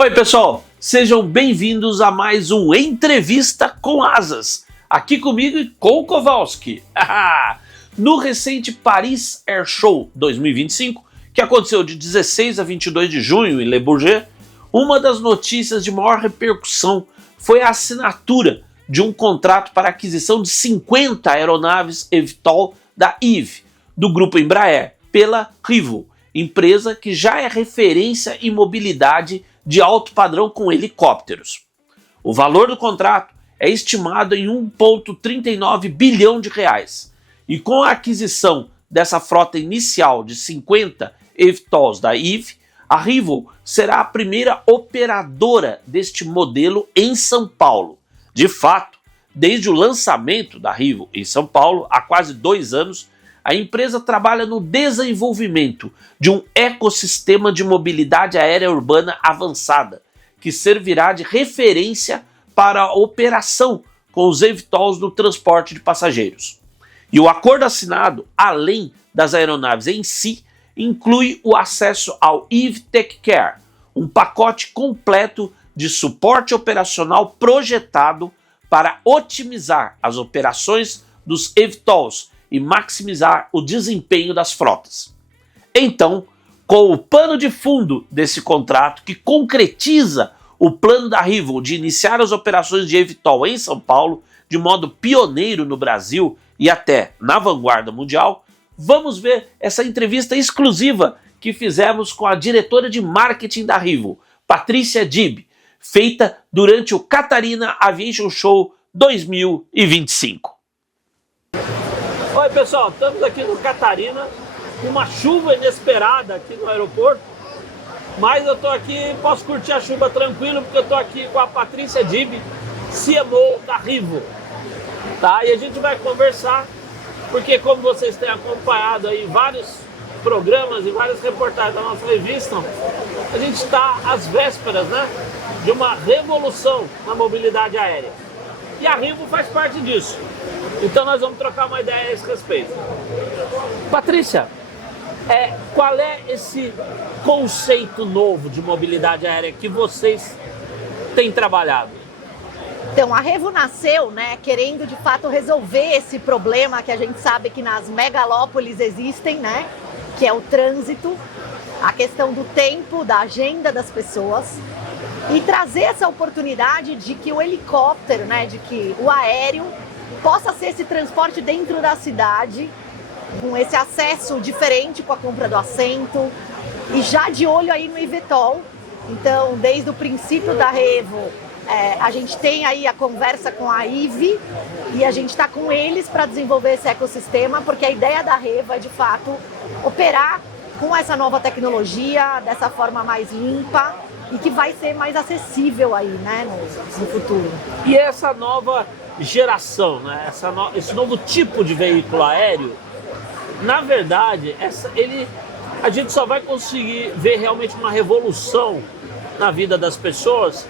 Oi pessoal, sejam bem-vindos a mais um Entrevista com Asas, aqui comigo e com o Kowalski. No recente Paris Air Show 2025, que aconteceu de 16 a 22 de junho em Le Bourget, uma das notícias de maior repercussão foi a assinatura de um contrato para a aquisição de 50 aeronaves eVTOL da Eve, do grupo Embraer, pela Rival, empresa que já é referência em mobilidade de alto padrão com helicópteros. O valor do contrato é estimado em 1,39 bilhão de reais. E com a aquisição dessa frota inicial de 50 eVTOLs da Eve, a Rival será a primeira operadora deste modelo em São Paulo. De fato, desde o lançamento da Rival em São Paulo, há quase 2 anos, a empresa trabalha no desenvolvimento de um ecossistema de mobilidade aérea urbana avançada, que servirá de referência para a operação com os eVTOLs no transporte de passageiros. E o acordo assinado, além das aeronaves em si, inclui o acesso ao Eve Tech Care, um pacote completo de suporte operacional projetado para otimizar as operações dos eVTOLs e maximizar o desempenho das frotas. Então, com o pano de fundo desse contrato que concretiza o plano da Rival de iniciar as operações de eVTOL em São Paulo de modo pioneiro no Brasil e até na vanguarda mundial, vamos ver essa entrevista exclusiva que fizemos com a diretora de marketing da Rival, Patrícia Dib, feita durante o Catarina Aviation Show 2025. Oi pessoal, estamos aqui no Catarina, com uma chuva inesperada aqui no aeroporto, mas eu estou aqui, posso curtir a chuva tranquilo, porque eu estou aqui com a Patrícia Dib, CMO da Rival, tá? E a gente vai conversar, porque como vocês têm acompanhado aí vários programas e várias reportagens da nossa revista, a gente está às vésperas, né, de uma revolução na mobilidade aérea. E a Rival faz parte disso. Então nós vamos trocar uma ideia a esse respeito. Patrícia, qual é esse conceito novo de mobilidade aérea que vocês têm trabalhado? Então, a Rival nasceu, querendo de fato resolver esse problema que a gente sabe que nas megalópolis existem, que é o trânsito, a questão do tempo, da agenda das pessoas, e trazer essa oportunidade de que o helicóptero, de que o aéreo possa ser esse transporte dentro da cidade, com esse acesso diferente com a compra do assento, e já de olho aí no eVTOL. Então, desde o princípio da Rival, a gente tem aí a conversa com a Eve e a gente está com eles para desenvolver esse ecossistema, porque a ideia da Rival é de fato operar com essa nova tecnologia, dessa forma mais limpa e que vai ser mais acessível aí, no futuro. E essa nova geração, esse novo tipo de veículo aéreo, na verdade, a gente só vai conseguir ver realmente uma revolução na vida das pessoas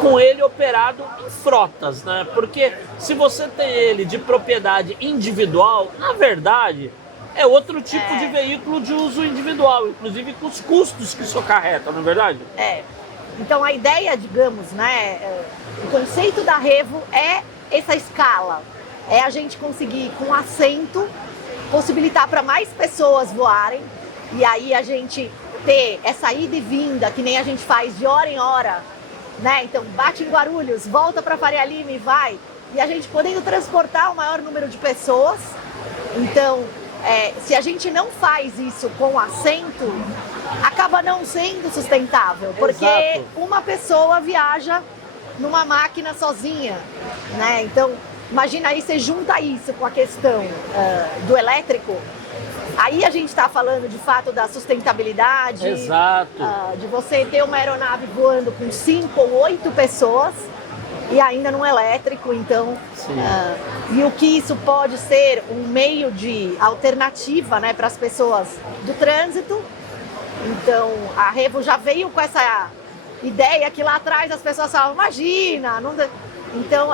com ele operado em frotas, Porque se você tem ele de propriedade individual, na verdade, é outro tipo de veículo de uso individual, inclusive com os custos que isso acarreta, não é verdade? Então a ideia, digamos, o conceito da Rival é essa escala, é a gente conseguir com assento possibilitar para mais pessoas voarem, e aí a gente ter essa ida e vinda que nem a gente faz de hora em hora, Então bate em Guarulhos, volta para Faria Lima e vai, e a gente podendo transportar o maior número de pessoas. Então, se a gente não faz isso com assento, acaba não sendo sustentável, porque Exato. Uma pessoa viaja numa máquina sozinha, Então, imagina aí, você junta isso com a questão do elétrico, aí a gente está falando de fato da sustentabilidade. Exato. De você ter uma aeronave voando com 5 ou 8 pessoas e ainda num elétrico, então, e o que isso pode ser um meio de alternativa, para as pessoas do trânsito. Então, a Rival já veio com essa ideia que lá atrás as pessoas falavam, imagina, não... Então,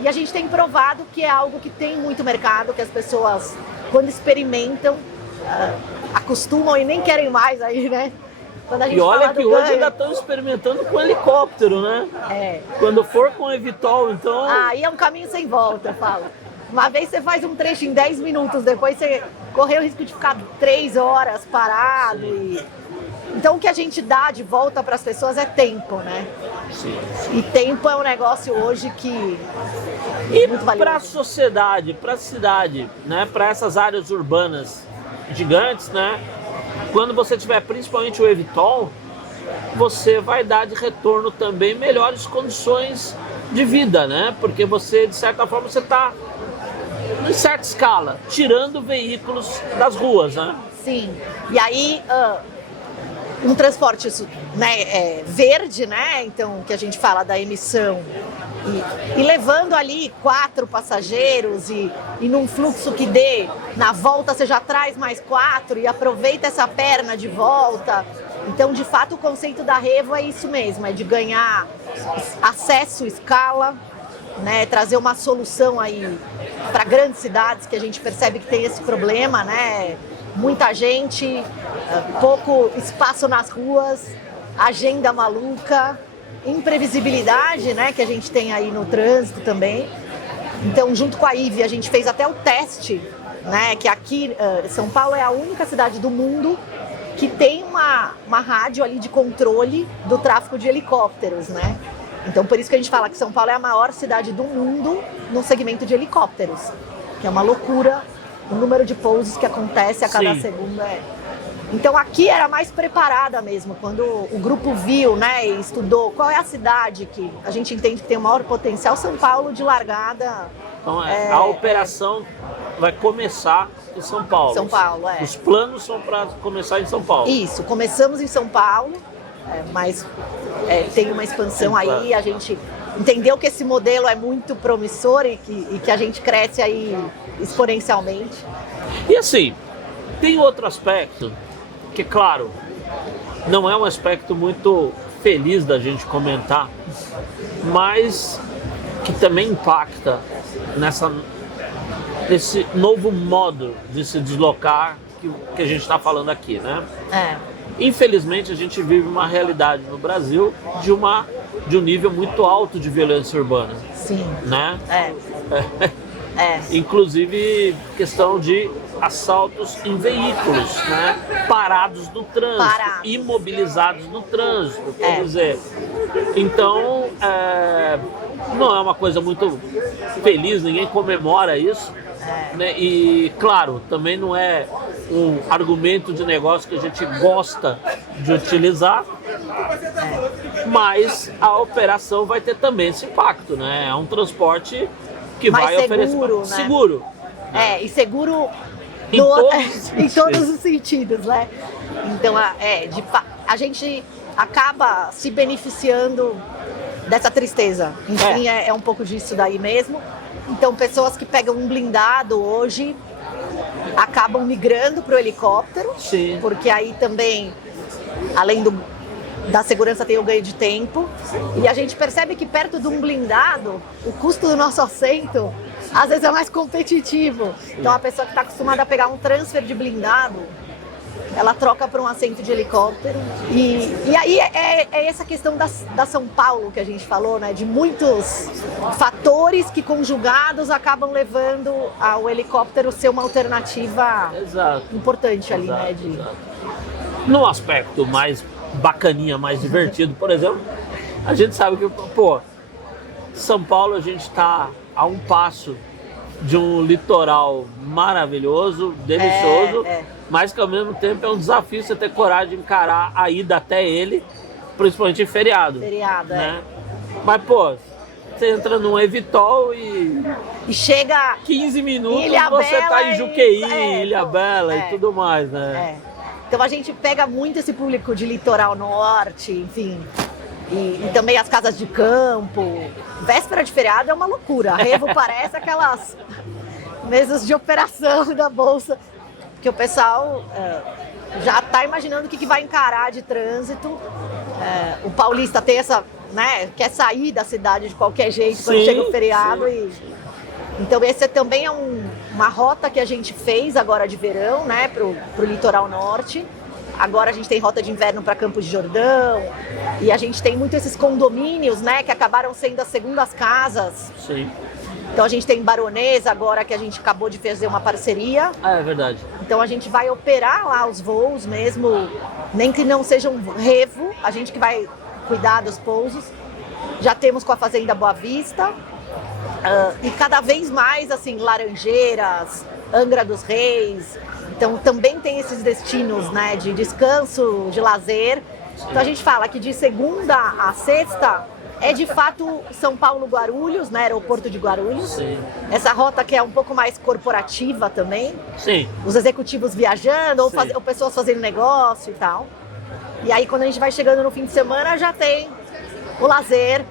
e a gente tem provado que é algo que tem muito mercado, que as pessoas, quando experimentam, acostumam e nem querem mais aí, quando a gente E olha fala que do hoje ganho... ainda estão experimentando com helicóptero, né? É. Quando for com Evitol, então... Aí é um caminho sem volta, eu falo. Uma vez você faz um trecho em 10 minutos, depois você correu o risco de ficar 3 horas parado. Então o que a gente dá de volta para as pessoas é tempo, né? Sim. E tempo é um negócio hoje que E muito para a valioso. sociedade, para a cidade, né? Para essas áreas urbanas gigantes, né? Quando você tiver principalmente o Evitol, você vai dar de retorno também melhores condições de vida, né? Porque você, de certa forma, você está, em certa escala, tirando veículos das ruas, né? Sim. E aí, um transporte né, verde, né? Então, que a gente fala da emissão. E levando ali 4 passageiros e num fluxo que dê, na volta você já traz mais 4 e aproveita essa perna de volta. Então, de fato, o conceito da Revo é isso mesmo, é de ganhar acesso, escala, né, trazer uma solução aí para grandes cidades que a gente percebe que tem esse problema, né? Muita gente, pouco espaço nas ruas, agenda maluca, imprevisibilidade, né, que a gente tem aí no trânsito também. Então, junto com a IVE, a gente fez até o teste, né, que aqui São Paulo é a única cidade do mundo que tem uma rádio ali de controle do tráfego de helicópteros, né? Então, por isso que a gente fala que São Paulo é a maior cidade do mundo no segmento de helicópteros, que é uma loucura o número de pousos que acontece a cada segundo. Então, aqui era mais preparada mesmo, quando o grupo viu, né, e estudou qual é a cidade que a gente entende que tem o maior potencial, São Paulo de largada. Então, a operação vai começar em São Paulo. São Paulo, Os planos são para começar em São Paulo. Isso, começamos em São Paulo, mas tem uma expansão aí, a gente entendeu que esse modelo é muito promissor e que a gente cresce aí exponencialmente. E assim, tem outro aspecto que, claro, não é um aspecto muito feliz da gente comentar, mas que também impacta nesse novo modo de se deslocar que a gente está falando aqui, né? Infelizmente, a gente vive uma realidade no Brasil de um nível muito alto de violência urbana. Sim. Né? Inclusive, questão de assaltos em veículos, né? Parados no trânsito, imobilizados no trânsito, quer dizer. Então, não é uma coisa muito feliz, ninguém comemora isso. Né? E, claro, também não é um argumento de negócio que a gente gosta de utilizar, mas a operação vai ter também esse impacto, né? É um transporte que mais vai oferecer né? seguro. E seguro em todos os sentidos, né? Então, a gente acaba se beneficiando dessa tristeza. Enfim, é um pouco disso daí mesmo. Então, pessoas que pegam um blindado hoje acabam migrando para o helicóptero, porque aí também, além da segurança, tem o ganho de tempo. E a gente percebe que perto de um blindado, o custo do nosso assento, às vezes, é mais competitivo. Então, a pessoa que está acostumada a pegar um transfer de blindado, ela troca para um assento de helicóptero. E aí é essa questão da São Paulo que a gente falou, né? De muitos fatores que conjugados acabam levando ao helicóptero ser uma alternativa importante ali, né? Num aspecto mais bacaninha, mais divertido, por exemplo, a gente sabe que, São Paulo a gente está a um passo de um litoral maravilhoso, delicioso, mas que ao mesmo tempo é um desafio você ter coragem de encarar a ida até ele, principalmente em feriado. Né? Mas, você entra num Evitol e chega 15 minutos Ilha você Bela tá em Juqueí, Ilhabela e tudo mais, né? Então a gente pega muito esse público de litoral norte, enfim, e também as casas de campo. Véspera de feriado é uma loucura. A Revo parece aquelas mesas de operação da Bolsa, que o pessoal já está imaginando o que vai encarar de trânsito. O paulista tem essa, né, quer sair da cidade de qualquer jeito quando chega o feriado. Então esse também uma rota que a gente fez agora de verão, né, pro litoral norte. Agora a gente tem rota de inverno para Campos de Jordão. E a gente tem muito esses condomínios, né, que acabaram sendo as segundas casas. Sim. Então a gente tem Baronesa agora, que a gente acabou de fazer uma parceria. Ah, é verdade. Então a gente vai operar lá os voos mesmo, nem que não seja um revo, a gente que vai cuidar dos pousos. Já temos com a Fazenda Boa Vista. E cada vez mais, assim, Laranjeiras, Angra dos Reis. Então também tem esses destinos, né, de descanso, de lazer. Então a gente fala que de segunda a sexta é de fato São Paulo-Guarulhos, né, aeroporto de Guarulhos. Sim. Essa rota que é um pouco mais corporativa também. Sim. Os executivos viajando ou pessoas fazendo negócio e tal. E aí quando a gente vai chegando no fim de semana já tem o lazer.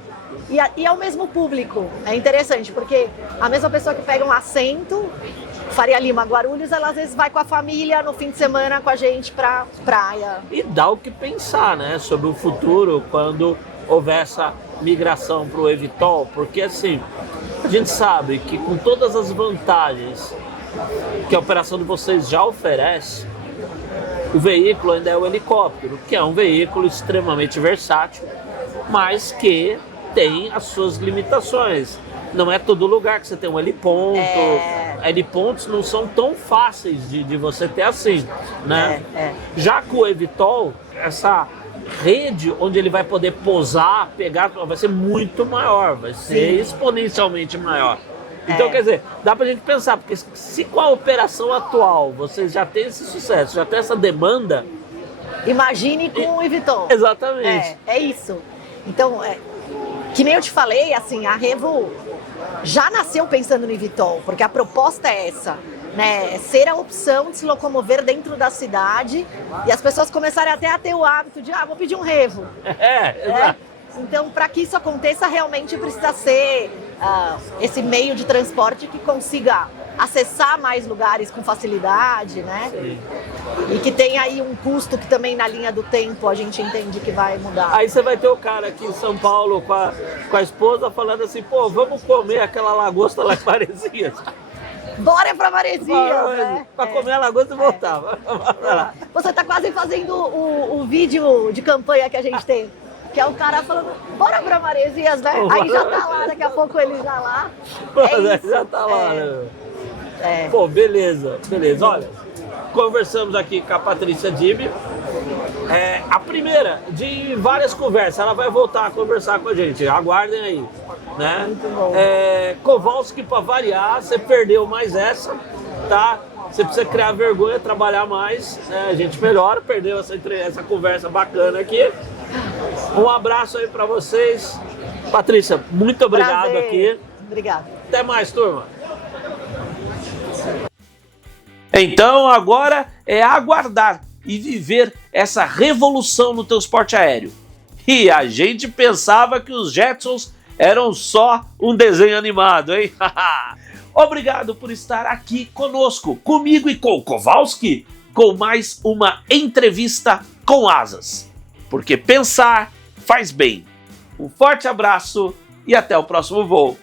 E é o mesmo público. É interessante, porque a mesma pessoa que pega um assento, Faria Lima, Guarulhos, ela às vezes vai com a família no fim de semana com a gente pra praia. E dá o que pensar, né, sobre o futuro quando houver essa migração para o eVTOL, porque assim, a gente sabe que com todas as vantagens que a operação de vocês já oferece, o veículo ainda é o helicóptero, que é um veículo extremamente versátil, mas que tem as suas limitações. Não é todo lugar que você tem um heliponto. Helipontos não são tão fáceis de você ter assim, né? Já com o eVTOL, essa rede onde ele vai poder pousar, pegar, vai ser muito maior, vai ser exponencialmente maior. Então, quer dizer, dá pra gente pensar, porque se com a operação atual vocês já têm esse sucesso, já tem essa demanda... Imagine com o eVTOL. Exatamente. É isso. Então, que nem eu te falei, assim, a Revo já nasceu pensando no eVTOL, porque a proposta é essa, né? É ser a opção de se locomover dentro da cidade e as pessoas começarem até a ter o hábito de, vou pedir um Revo. Exato. Então, para que isso aconteça, realmente precisa ser esse meio de transporte que consiga acessar mais lugares com facilidade, né? Sim. E que tem aí um custo que também na linha do tempo a gente entende que vai mudar. Aí você vai ter o cara aqui em São Paulo com a esposa falando assim, pô, vamos comer aquela lagosta lá em Maresias. Bora pra Maresias, né? Pra comer a lagosta e voltar. Você tá quase fazendo o vídeo de campanha que a gente tem. Que é o cara falando, bora pra Maresias, né? Aí já tá lá, daqui a pouco ele já lá. Já tá lá, né? Pô, beleza. Olha, conversamos aqui com a Patrícia Dibby. A primeira de várias conversas, ela vai voltar a conversar com a gente, aguardem aí, né? Muito bom. Kowalski, pra variar, você perdeu mais essa, tá? Você precisa criar vergonha, trabalhar mais, né? A gente melhora, perdeu essa conversa bacana aqui. Um abraço aí pra vocês. Patrícia, muito obrigado. Prazer. Aqui. Obrigada. Até mais, turma. Então agora é aguardar e viver essa revolução no transporte aéreo. E a gente pensava que os Jetsons eram só um desenho animado, hein? Obrigado por estar aqui conosco, comigo e com o Kowalski, com mais uma entrevista com asas. Porque pensar faz bem. Um forte abraço e até o próximo voo.